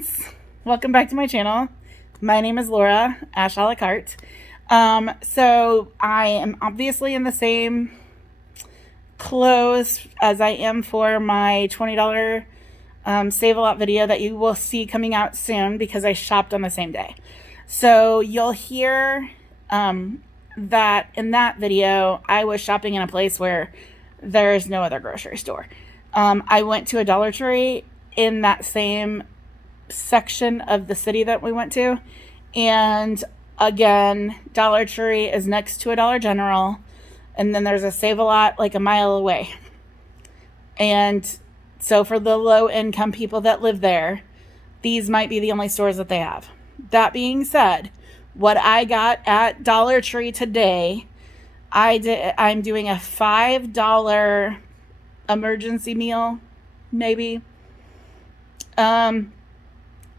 friends, welcome back to my channel. My name is Laura, Ashalacarte. So I am obviously in the same clothes as I am for my $20 Save a Lot video that you will see coming out soon because I shopped on the same day. So you'll hear that in that video I was shopping in a place where there's no other grocery store. I went to a Dollar Tree in that same section of the city that we went to, and again, Dollar Tree is next to a Dollar General, and then there's a Save a Lot like a mile away. And so for the low income people that live there, these might be the only stores that they have. That being said, what I got at Dollar Tree today, I'm doing a $5 emergency meal, maybe.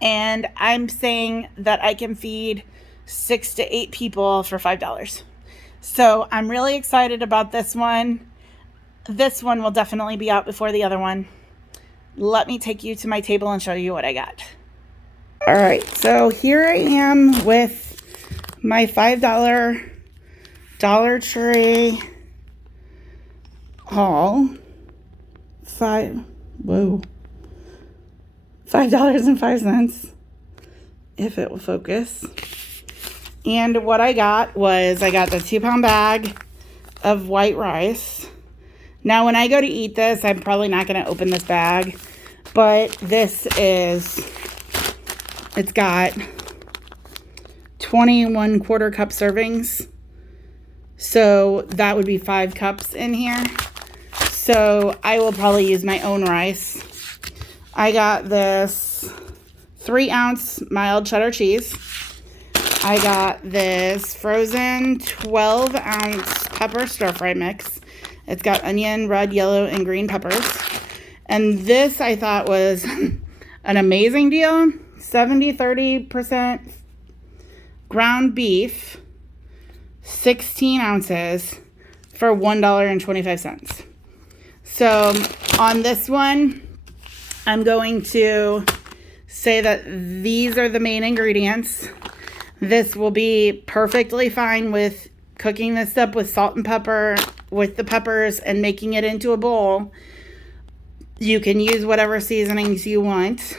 And I'm saying that I can feed 6 to 8 people for $5. So I'm really excited about this one. This one will definitely be out before the other one. Let me take you to my table and show you what I got. All right, so here I am with my $5 Dollar Tree haul. $5.05, if it will focus. And what I got was, I got the 2-pound bag of white rice. Now, when I go to eat this, I'm probably not going to open this bag, but it's got 21 quarter cup servings. So that would be 5 cups in here. So I will probably use my own rice. I got this 3-ounce mild cheddar cheese. I got this frozen 12-ounce pepper stir-fry mix. It's got onion, red, yellow, and green peppers. And this I thought was an amazing deal. 70-30% ground beef, 16 ounces for $1.25. So on this one, I'm going to say that these are the main ingredients. This will be perfectly fine with cooking this up with salt and pepper with the peppers and making it into a bowl. You can use whatever seasonings you want.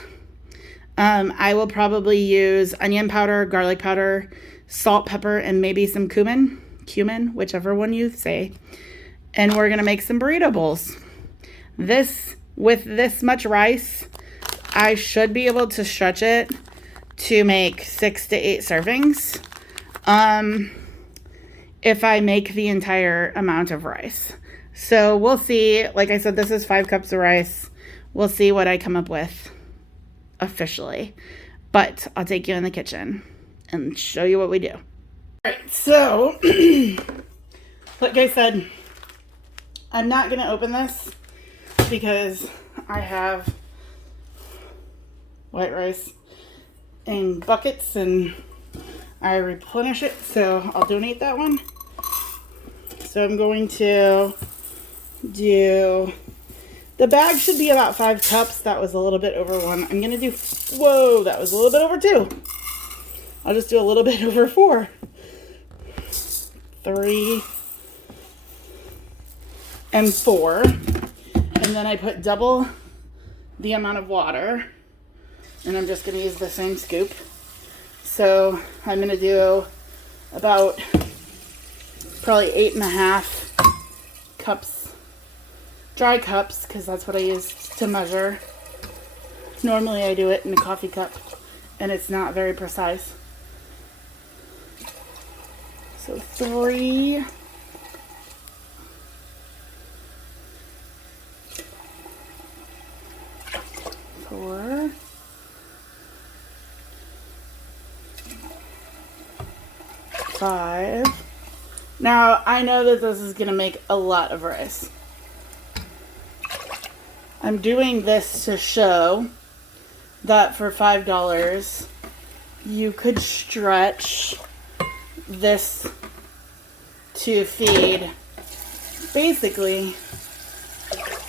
I will probably use onion powder, garlic powder, salt, pepper, and maybe some cumin, whichever one you say. And we're going to make some burrito bowls. With this much rice, I should be able to stretch it to make 6 to 8 servings. If I make the entire amount of rice. So we'll see. Like I said, this is 5 cups of rice. We'll see what I come up with officially. But I'll take you in the kitchen and show you what we do. All right, so like I said, I'm not going to open this because I have white rice in buckets and I replenish it, so I'll donate that one. So I'm going to do, the bag should be about 5 cups. That was a little bit over 1. I'm going to do, whoa, that was a little bit over 2. I'll just do a little bit over 4. 3 and 4. And then I put double the amount of water. And I'm just going to use the same scoop. So I'm going to do about probably 8.5 cups, dry cups, because that's what I use to measure. Normally I do it in a coffee cup, and it's not very precise. So 3. 4. 5. Now, I know that this is going to make a lot of rice. I'm doing this to show that for $5, you could stretch this to feed basically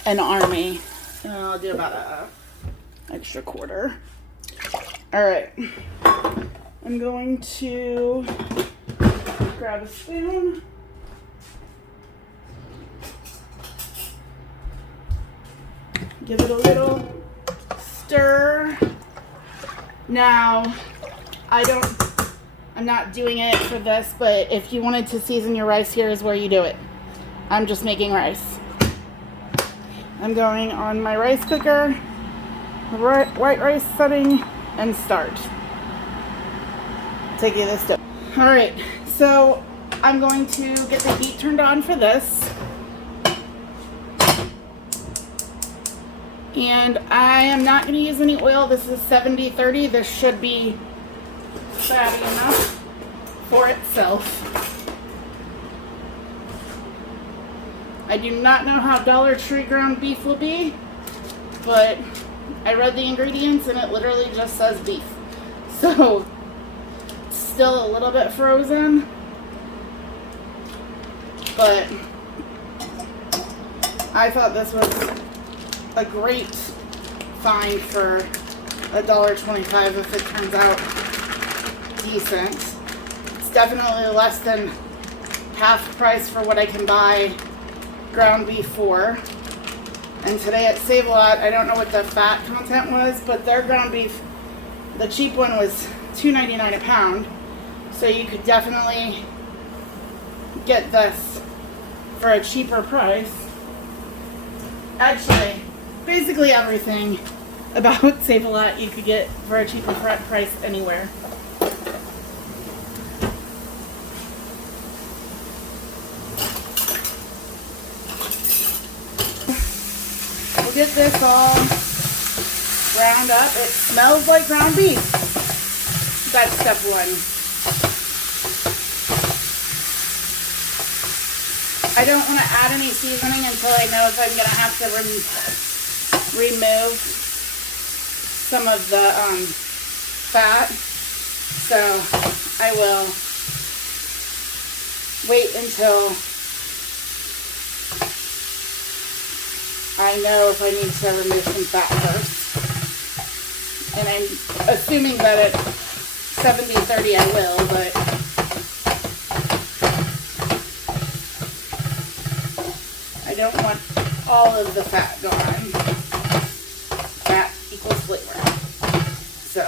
an army. And I'll do about an extra quarter. All right. I'm going to grab a spoon. Give it a little stir. Now, I'm not doing it for this, but if you wanted to season your rice, here is where you do it. I'm just making rice. I'm going on my rice cooker, white rice setting, and start. Take you this step. All right, so I'm going to get the heat turned on for this. And I am not going to use any oil. This is 70-30. This should be fatty enough for itself. I do not know how Dollar Tree ground beef will be, but I read the ingredients and it literally just says beef. So, it's still a little bit frozen, but I thought this was a great find for $1.25 if it turns out decent. It's definitely less than half price for what I can buy ground beef for. And today at Save-A-Lot, I don't know what the fat content was, but their ground beef, the cheap one was $2.99 a pound. So you could definitely get this for a cheaper price. Actually, basically everything about Save-A-Lot you could get for a cheaper price anywhere. We'll get this all ground up. It smells like ground beef. That's step one. I don't want to add any seasoning until I know if I'm going to have to remove some of the fat. So I will wait until I know if I need to remove some fat first. And I'm assuming that at 70-30 I will, but I don't want all of the fat gone. Fat equals flavor. So.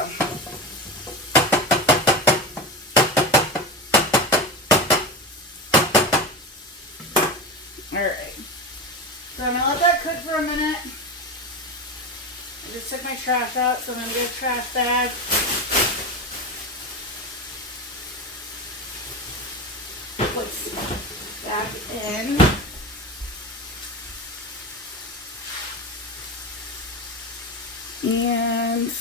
Alright. So I'm going to let that cook for a minute. I just took my trash out, so I'm going to get a trash bag. Put back in. And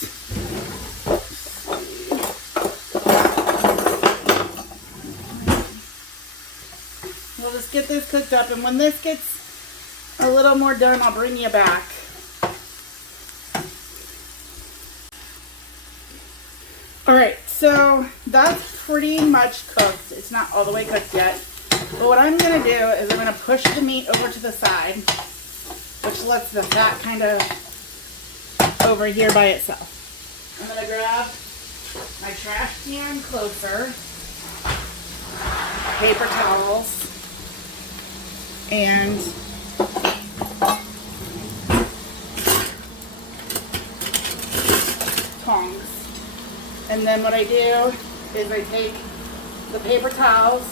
we'll just get this cooked up, and when this gets a little more done, I'll bring you back. Alright, so that's pretty much cooked. It's not all the way cooked yet. But what I'm going to do is I'm going to push the meat over to the side, which lets the fat kind of over here by itself. I'm going to grab my trash can closer, paper towels, and tongs. And then what I do is I take the paper towels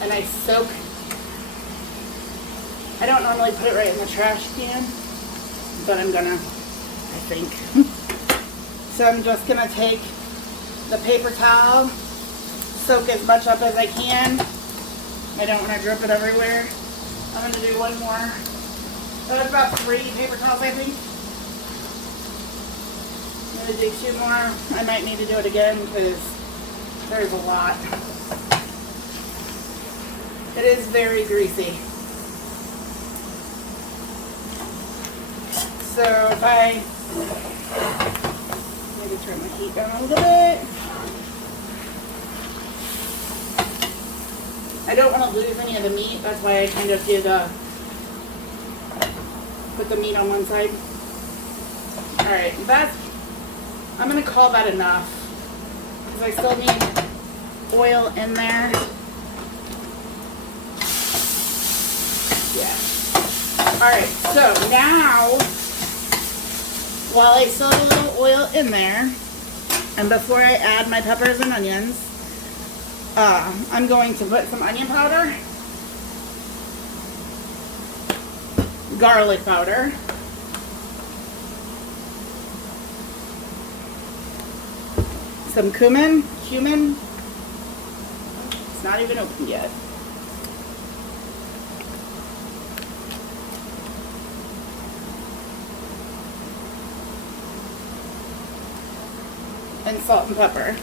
and I soak. I don't normally put it right in the trash can, but I'm gonna, I think. So I'm just gonna take the paper towel, soak as much up as I can. I don't want to drip it everywhere. I'm gonna do one more. That was about 3 paper towels, I think. I'm gonna do 2 more. I might need to do it again because there's a lot. It is very greasy. So if I maybe turn the heat down a little bit. I don't want to lose any of the meat. That's why I kind of do put the meat on one side. Alright, I'm going to call that enough. Because I still need oil in there. Yeah. Alright, so now, while I still have a little oil in there, and before I add my peppers and onions, I'm going to put some onion powder, garlic powder, some cumin, it's not even open yet, and salt and pepper.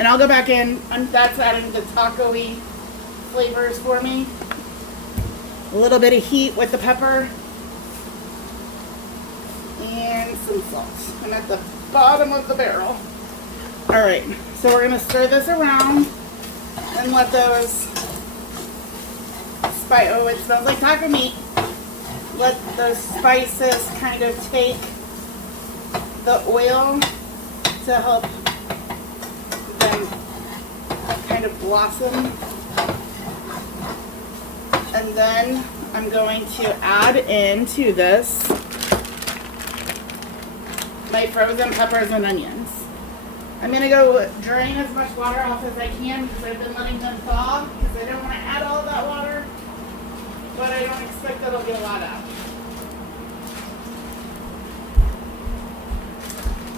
And I'll go back in, that's adding the taco-y flavors for me. A little bit of heat with the pepper. And some salt. I'm at the bottom of the barrel. Alright, so we're going to stir this around and let those oh, it smells like taco meat. Let those spices kind of take the oil to help them kind of blossom. And then I'm going to add into this my frozen peppers and onions. I'm going to go drain as much water off as I can because I've been letting them thaw because I don't want to add all of that water, but I don't expect that I'll get a lot out.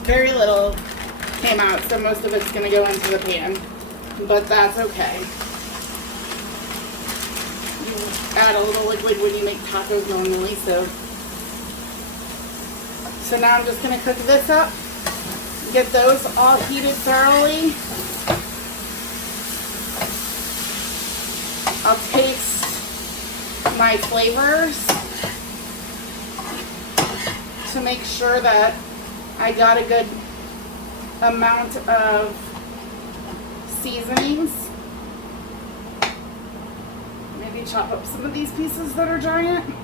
Very little came out, so most of it's going to go into the pan, but that's okay. You add a little liquid when you make tacos normally, so now I'm just going to cook this up, get those all heated thoroughly. I'll taste my flavors to make sure that I got a good amount of seasonings. Maybe chop up some of these pieces that are giant.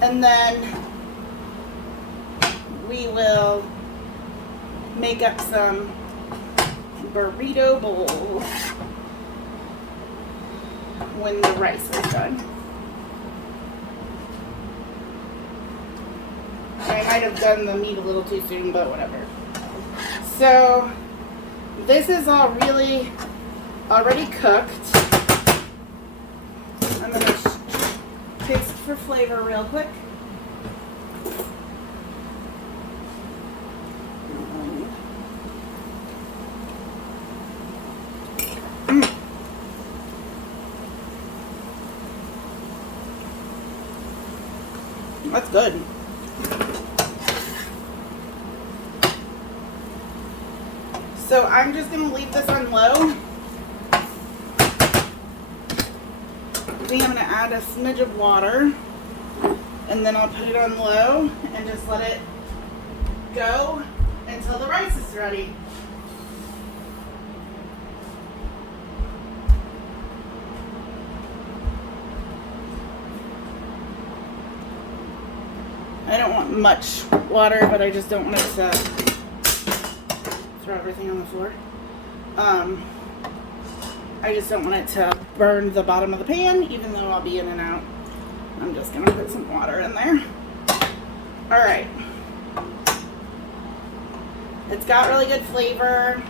And then we will make up some burrito bowls when the rice is done. I might have done the meat a little too soon, but whatever. So this is all really already cooked. I'm going to taste for flavor real quick. That's good. So I'm just going to leave this on low. I think I'm going to add a smidge of water, and then I'll put it on low and just let it go until the rice is ready. I don't want much water, but I just don't want it to throw everything on the floor. I just don't want it to burn the bottom of the pan, even though I'll be in and out. I'm just going to put some water in there. Alright. It's got really good flavor.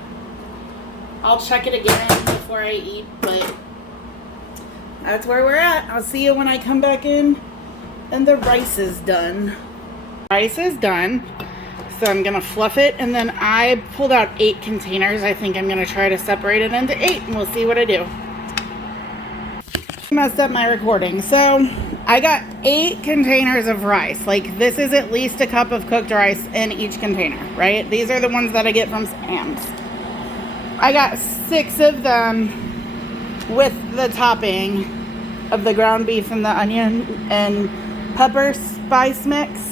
I'll check it again before I eat, but that's where we're at. I'll see you when I come back in and the rice is done. Rice is done. So I'm going to fluff it, and then I pulled out 8 containers. I think I'm going to try to separate it into 8, and we'll see what I do. I messed up my recording. So I got 8 containers of rice. Like, this is at least a cup of cooked rice in each container, right? These are the ones that I get from Sam's. I got 6 of them with the topping of the ground beef and the onion and pepper spice mix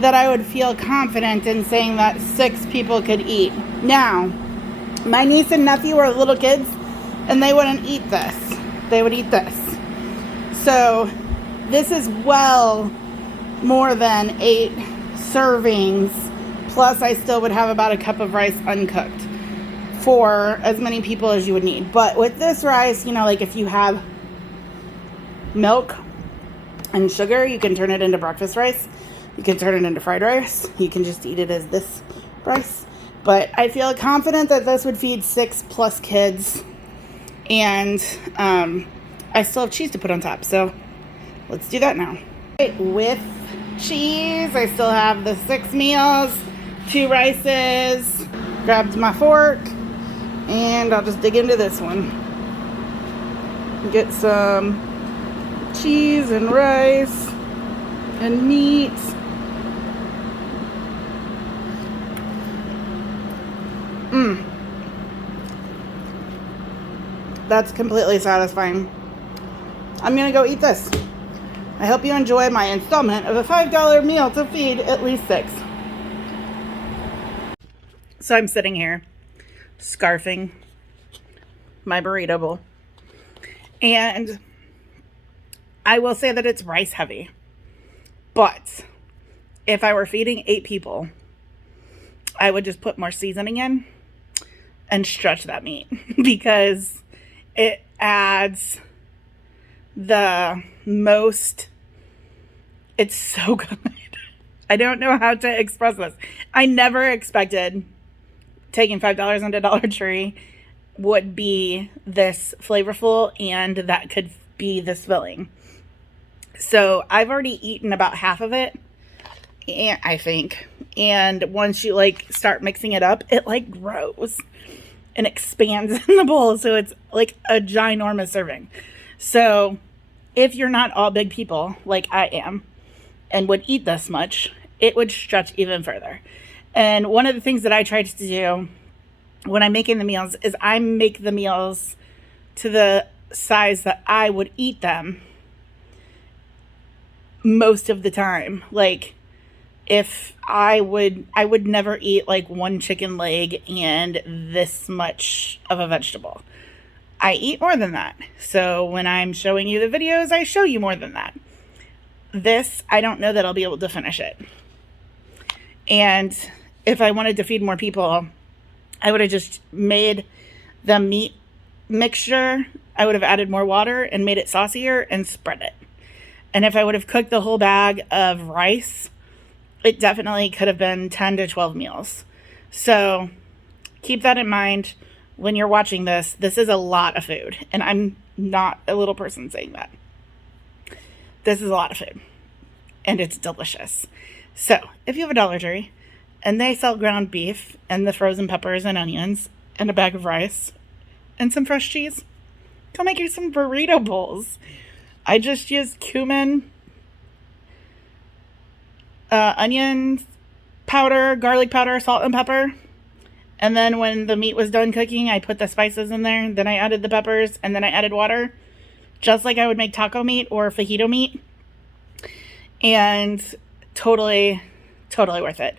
that I would feel confident in saying that 6 people could eat. Now, my niece and nephew were little kids, and they wouldn't eat this. They would eat this. So This is well more than 8 servings. Plus, I still would have about a cup of rice uncooked for as many people as you would need. But with this rice, you know, like if you have milk and sugar, you can turn it into breakfast rice. You can turn it into fried rice. You can just eat it as this rice. But I feel confident that this would feed 6+ kids. And I still have cheese to put on top. So let's do that now. With cheese, I still have the 6 meals, 2 rices. Grabbed my fork. And I'll just dig into this one. Get some cheese and rice and meat. That's completely satisfying. I'm gonna go eat this. I hope you enjoy my installment of a $5 meal to feed at least 6. So I'm sitting here scarfing my burrito bowl, and I will say that it's rice heavy, but if I were feeding 8 people, I would just put more seasoning in and stretch that meat because it adds the most. It's so good. I don't know how to express this. I never expected taking $5 into Dollar Tree would be this flavorful and that could be this filling. So I've already eaten about half of it, and I think. And once you like start mixing it up, it like grows and expands in the bowl. So it's like a ginormous serving. So if you're not all big people like I am and would eat this much, it would stretch even further. And one of the things that I tried to do when I'm making the meals is I make the meals to the size that I would eat them most of the time. Like if I would never eat like 1 chicken leg and this much of a vegetable. I eat more than that. So when I'm showing you the videos, I show you more than that. This, I don't know that I'll be able to finish it. And if I wanted to feed more people, I would have just made the meat mixture. I would have added more water and made it saucier and spread it. And if I would have cooked the whole bag of rice, it definitely could have been 10 to 12 meals. So keep that in mind when you're watching this. This is a lot of food, and I'm not a little person saying that. This is a lot of food, and it's delicious. So if you have a Dollar Tree and they sell ground beef and the frozen peppers and onions and a bag of rice and some fresh cheese, go make you some burrito bowls. I just used cumin, onion powder, garlic powder, salt and pepper. And then when the meat was done cooking, I put the spices in there. Then I added the peppers, and then I added water, just like I would make taco meat or fajito meat. And totally, totally worth it.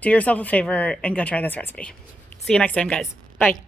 Do yourself a favor and go try this recipe. See you next time, guys. Bye.